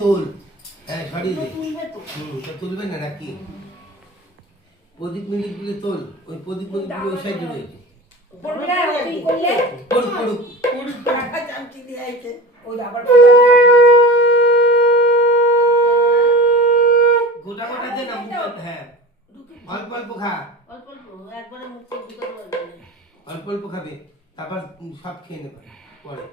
তোল। হ্যাঁ সরিয়ে দে। তো তুলবে না নাকি? প্রদীপ মিনিটগুলো তোল, ওই প্রদীপ মিনিটগুলো ওই সাইডে রয়েছে। পড়ুক পড়ুক। গোটা গোটা দে না মুখে, হ্যাঁ অল্প অল্প খা, অল্প অল্প একবারে মুখ ঢুকাতে পারবে না। অল্প অল্প খাবে, তারপর সব খেয়ে নেবে পরে।